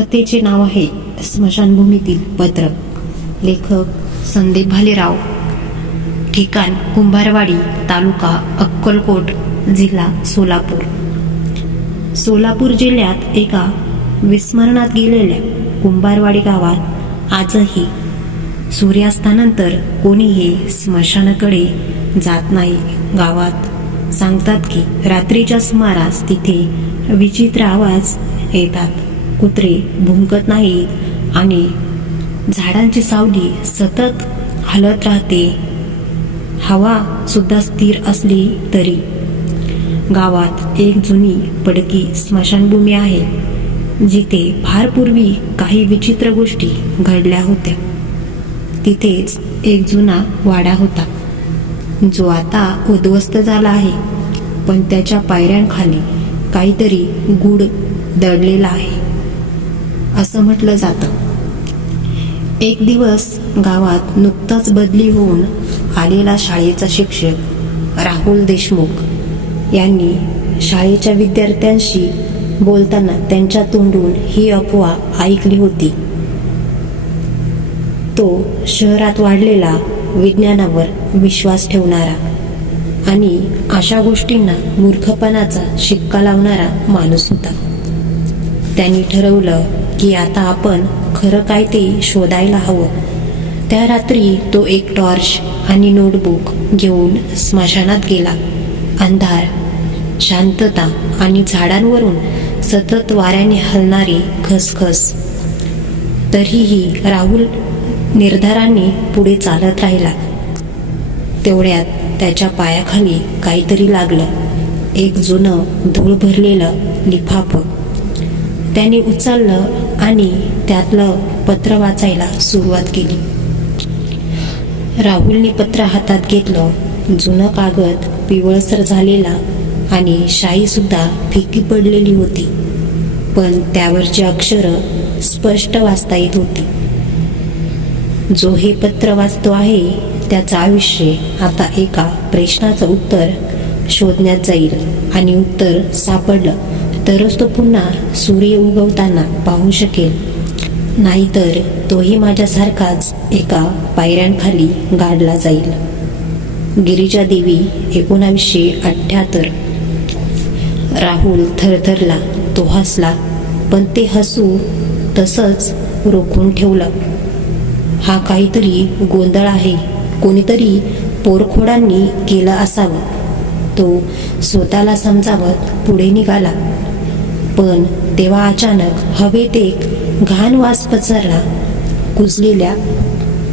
कथेचे नाव आहे स्मशानभूमीतील पत्र. लेखक संदीप भालेराव. ठिकाण कुंभारवाडी तालुका अक्कलकोट जिल्हा सोलापूर. सोलापूर जिल्ह्यात एका विस्मरणात गेलेल्या कुंभारवाडी गावात आजही सूर्यास्तानंतर कोणीही स्मशानाकडे जात नाही. गावात सांगतात की रात्रीच्या सुमारास तिथे विचित्र आवाज येतात. कुत्रे भुंकत नाहीत आणि झाडांची सावली सतत हलत राहते. हवा सुद्धा स्थिर असली तरी. गावात एक जुनी पडकी स्मशानभूमी आहे जिथे फार पूर्वी काही विचित्र गोष्टी घडल्या होत्या. तिथेच एक जुना वाडा होता जो आता उद्ध्वस्त झाला आहे पण त्याच्या पायऱ्यांखाली काहीतरी गुड दडलेला आहे. असं म्हटलं जातं. एक दिवस गावात नुकताच बदली होऊन आलेला शाळेचा शिक्षक राहुल देशमुख यांनी शाळेच्या विद्यार्थ्यांशी बोलताना त्यांच्या तोंडून ही अफवा ऐकली होती. तो शहरात वाढलेला विज्ञानावर विश्वास ठेवणारा आणि अशा गोष्टींना मूर्खपणाचा शिक्का लावणारा माणूस होता. त्यांनी ठरवलं की आता आपण खरं काय ते शोधायला हवं. त्या रात्री तो एक टॉर्च आणि नोटबुक घेऊन स्मशानात गेला. अंधार शांतता आणि झाडांवरून सतत वाऱ्याने हलणारी खसखस. तरीही राहुल निर्धाराने पुढे चालत राहिला. तेवढ्यात त्याच्या पायाखाली काहीतरी लागलं. एक जुनं धूळ भरलेलं लिफाफं. त्याने उचललं आणि त्यातलं पत्र वाचायला सुरुवात केली. राहुलने पत्र हातात घेतलं जुनं कागद पिवळसर झालेला आणि शाईसुद्धा फिकी पडलेली होती. पण त्यावरची अक्षरं स्पष्ट वाचता येत होती. जो हे पत्र वाचतो आहे त्याचं आयुष्य आता एका प्रश्नाचं उत्तर शोधण्यात जाईल आणि उत्तर सापडलं. तरच तो पुन्हा सूर्य उगवताना पाहू शकेल. नाहीतर तोही माझ्यासारखाच एका पायऱ्यांखाली गाडला जाईल. गिरिजा देवी एकोणावीसशे अठ्ठ्याहत्तर राहुल थरथरला तो हसला पण ते हसू तसंच रोखून ठेवलं. हा काहीतरी गोंधळ आहे. कोणीतरी पोरखोडांनी केलं असावं. तो स्वतःला समजावत पुढे निघाला. पण तेव्हा अचानक हवेत एक घाण वास पसरला. कुजलेल्या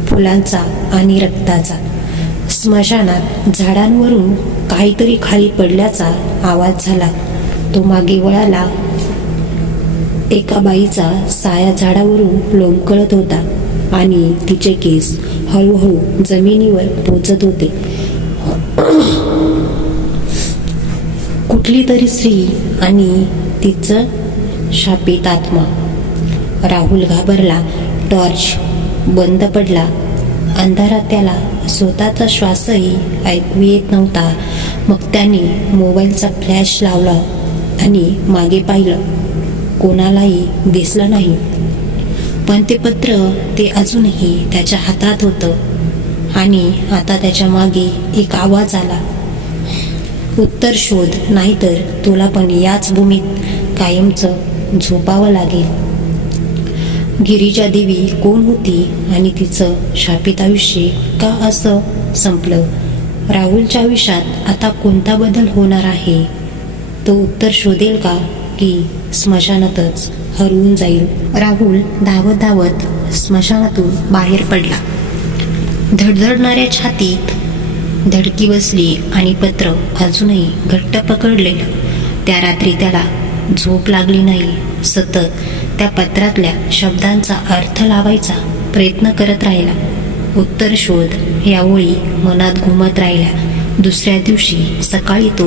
फुलांचा आणि रक्ताचा. स्मशानात झाडांवरून काहीतरी खाली पडल्याचा आवाज झाला. तो मागे वळाला. एका बाईचा साया झाडावरून लोंबकळत होता आणि तिचे केस हळूहळू जमिनीवर पोचत होते. कुठली तरी स्त्री आणि तिचं शापित आत्मा. राहुल घाबरला टॉर्च बंद पडला. अंधारात त्याला स्वतःचा श्वासही ऐकू येत नव्हता. मग त्याने मोबाईलचा फ्लॅश लावला आणि मागे पाहिलं. कोणालाही दिसलं नाही. पण ते पत्र ते अजूनही त्याच्या हातात होतं. आणि आता त्याच्यामागे एक आवाज आला. उत्तर शोध नाहीतर तुला पण याच भूमीत कायमचं झोपावं लागेल. गिरीजा देवी कोण होती आणि तिचं शापित आयुष्य का असं संपलं? राहुलच्या आयुष्यात आता कोणता बदल होणार आहे? तो उत्तर शोधेल का की स्मशानातच हरवून जाईल? राहुल धावत धावत स्मशानातून बाहेर पडला. धडधडणाऱ्या छातीत धडकी बसली आणि पत्र अजूनही घट्ट पकडलेलं. त्या रात्री त्याला झोप लागली नाही. सतत त्या पत्रातल्या शब्दांचा अर्थ लावायचा प्रयत्न करत राहिला. उत्तर शोध या ओळी मनात घुमत राहिल्या. दुसऱ्या दिवशी सकाळी तो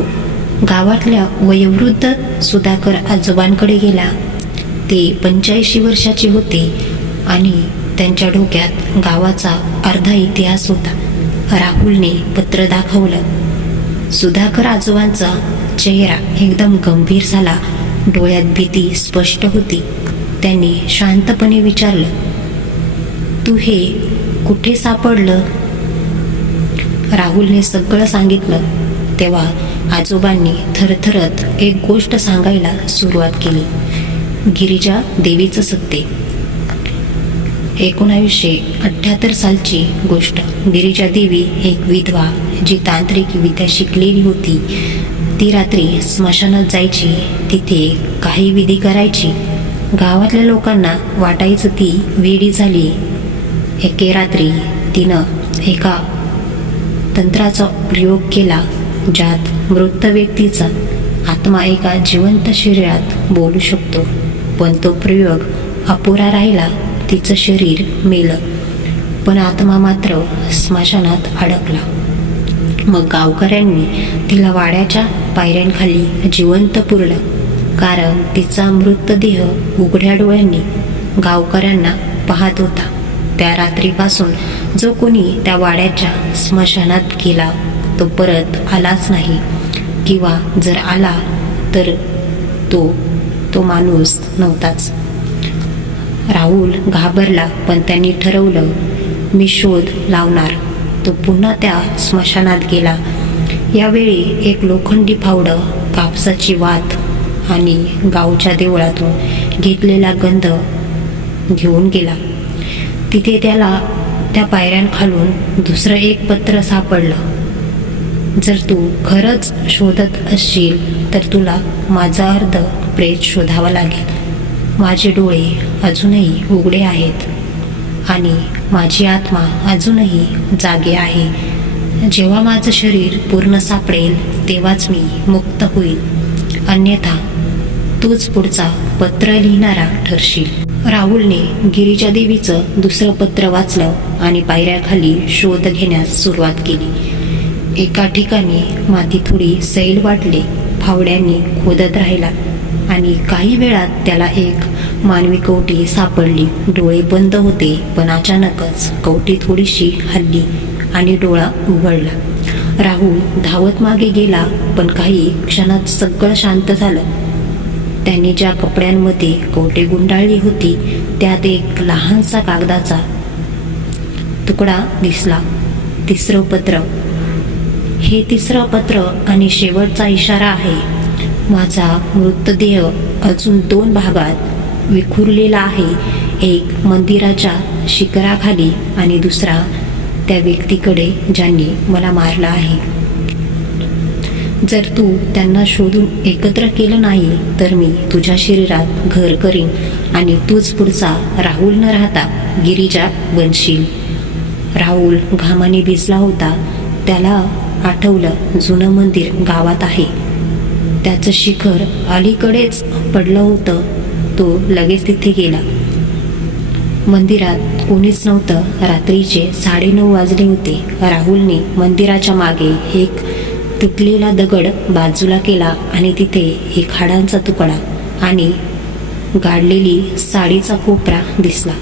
गावातल्या वयोवृद्ध सुधाकर आजोबांकडे गेला. ते पंच्याऐंशी वर्षाचे होते आणि त्यांच्या डोक्यात गावाचा अर्धा इतिहास होता. राहुलने पत्र दाखवलं. सुधाकर आजोबांचा चेहरा एकदम गंभीर झाला. डोळ्यात भीती स्पष्ट होती. त्यांनी शांतपणे विचारलं तू हे कुठे सापडलं? राहुलने सगळं सांगितलं. तेव्हा आजोबांनी थरथरत एक गोष्ट सांगायला सुरुवात केली. गिरिजा देवीचं सत्य. एकोणावीसशे अठ्ठ्याहत्तर सालची गोष्ट. गिरिजा देवी एक विधवा जी तांत्रिक विद्या शिकलेली होती. ती रात्री स्मशानात जायची तिथे काही विधी करायची. गावातल्या लोकांना वाटायचं ती वेडी झाली. एके रात्री तिनं एका तंत्राचा प्रयोग केला ज्यात मृत व्यक्तीचा आत्मा एका जिवंत शरीरात बोलू शकतो. पण तो प्रयोग अपुरा राहिला. तिचं शरीर मेलं. पण आत्मा मात्र स्मशानात अडकला. मग गावकऱ्यांनी तिला वाड्याच्या पायऱ्यांखाली जिवंत पुरलं. कारण तिचा मृतदेह उघड्या डोळ्यांनी गावकऱ्यांना पाहत होता. त्या रात्रीपासून जो कोणी त्या वाड्याच्या स्मशानात गेला तो परत आलाच नाही. किंवा जर आला तर तो तो माणूस नव्हताच. राहुल घाबरला पण त्यांनी ठरवलं मी शोध लावणार. तो पुन्हा त्या स्मशानात गेला. यावेळी एक लोखंडी फावडं कापसाची वात आणि गावच्या देवळातून घेतलेला गंध घेऊन गेला. तिथे त्याला त्या पायऱ्यांखालून दुसरं एक पत्र सापडलं. जर तू खरंच शोधत असशील तर तुला माझा अर्ध प्रेत शोधावा लागेल. माझे डोळे अजूनही उघडे आहेत आणि माझी आत्मा अजूनही जागे आहे. जेव्हा माझं शरीर पूर्ण सापडेल तेव्हाच मी मुक्त होईल. अन्यथा तूच पुढचा पत्र लिहिणारा ठरशील. राहुलने गिरिजा देवीचं दुसरं पत्र वाचलं आणि पायऱ्याखाली शोध घेण्यास सुरुवात केली. एका ठिकाणी माती थोडी सैल वाटली फावड्यांनी खोदत राहिला. आणि काही वेळात त्याला एक मानवी कवटी सापडली. डोळे बंद होते पण अचानकच कवटी थोडीशी हल्ली आणि डोळा उघडला. राहुल धावत मागे गेला पण काही क्षणात सगळं शांत झालं. त्यांनी ज्या कपड्यांमध्ये कवटे गुंडाळली होती त्यात एक लहानसा कागदाचा तुकडा दिसला. तिसरं पत्र. हे तिसरं पत्र आणि शेवटचा इशारा आहे माझा मृतदेह अजून दोन भागात विखुरलेला आहे. एक मंदिराच्या शिखराखाली आणि दुसरा त्या व्यक्तीकडे ज्यांनी मला मारला आहे. जर तू त्यांना शोधून एकत्र केलं नाही तर मी तुझ्या शरीरात घर करीन आणि तूच पुढचा राहुल न राहता गिरिजा बनशील. राहुल घामाने भिजला होता. त्याला आठवलं जुनं मंदिर गावात आहे. त्याचं शिखर अलीकडेच पडलं होतं. तो लगेच तिथे गेला. मंदिरात कोणीच नव्हतं. रात्रीचे साडेनऊ वाजले होते. राहुलने मंदिराच्या मागे एक तुटलेला दगड बाजूला केला आणि तिथे एक हाडांचा तुकडा आणि गाडलेली साडीचा कोपरा दिसला.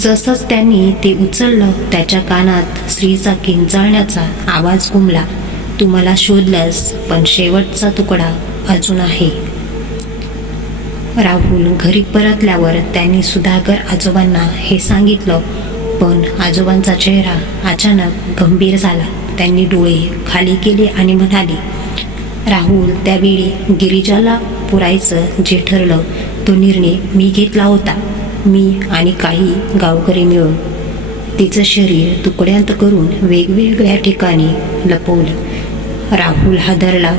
जसंच त्यांनी ते उचललं त्याच्या कानात स्त्रीचा किंचाळण्याचा आवाज घुमला. तू मला शोधलंस पण शेवटचा तुकडा अजून आहे. राहुल घरी परतल्यावर त्यांनी सुधाकर आजोबांना हे सांगितलं पण आजोबांचा चेहरा अचानक गंभीर झाला. त्यांनी डोळे खाली केले आणि म्हणाले राहुल त्यावेळी गिरिजाला पुरायचं जे ठरलं तो निर्णय मी घेतला होता. मी आणि काही गावकरी मिळून तिचं शरीर तुकड्यांत करून वेगवेगळ्या ठिकाणी लपवलं. राहुल हादरला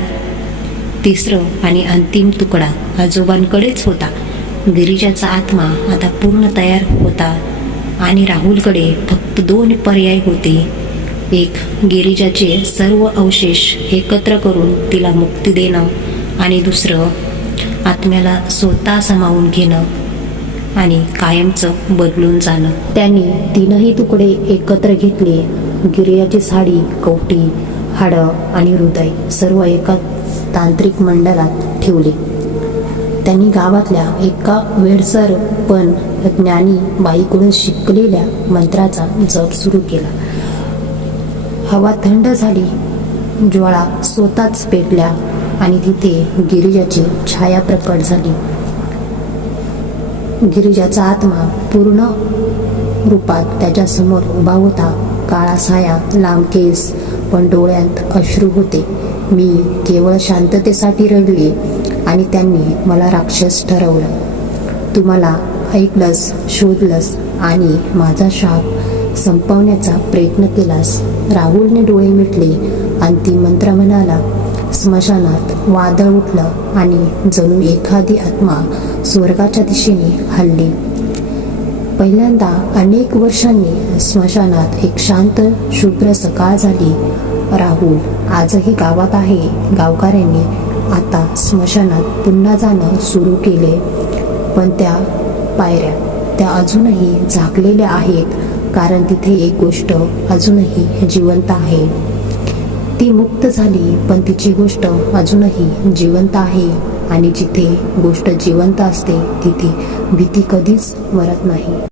तिसरं आणि अंतिम तुकडा आजोबांकडेच होता. गिरिजाचा आत्मा आता पूर्ण तयार होता आणि राहुलकडे फक्त दोन पर्याय होते. एक गिरिजाचे सर्व अवशेष एकत्र करून तिला मुक्ती देणं आणि दुसरं आत्म्याला स्वतः सामावून घेणं आणि कायमचं बदलून जाणं. त्यांनी तीनही तुकडे एकत्र घेतले. गिरियाची साडी कवटी हाडं आणि हृदय सर्व एका तांत्रिक मंडळात ठेवले. त्यांनी गावातल्या एका वेळसर पण ज्ञानी बाईकडून शिकलेल्या मंत्राचा जप सुरू केला. हवा थंड झाली ज्वाळा स्वतःच पेटल्या आणि तिथे गिरिजाची छाया प्रकट झाली. गिरिजाचा आत्मा पूर्ण रूपात त्याच्यासमोर उभा होता. काळा साया लांब केस पण डोळ्यात अश्रू होते. मी केवळ शांततेसाठी रडली आणि त्यांनी मला राक्षस ठरवलं. तुम्हाला ऐकलंस शोधलंस आणि माझा शाप संपवण्याचा प्रयत्न केलास. राहुलने डोळे मिटले अंतिम मंत्र म्हणाला स्मशानात वादळ उठलं आणि जणू एखादी आत्मा स्वर्गाच्या दिशेने हल्ली. पहिल्यांदा अनेक वर्षांनी स्मशानात एक शांत शुभ्र सकाळ झाली. राहुल आजही गावात आहे. गावकऱ्यांनी आता स्मशानात पुन्हा जाणं सुरू केले. पण त्या पायऱ्या त्या अजूनही झाकलेल्या आहेत. कारण तिथे एक गोष्ट अजूनही जिवंत आहे. ती मुक्त झाली पण तिची गोष्ट अजूनही जिवंत आहे. आणि जिथे गोष्ट जिवंत असते तिथे भीती कधीच मरत नाही.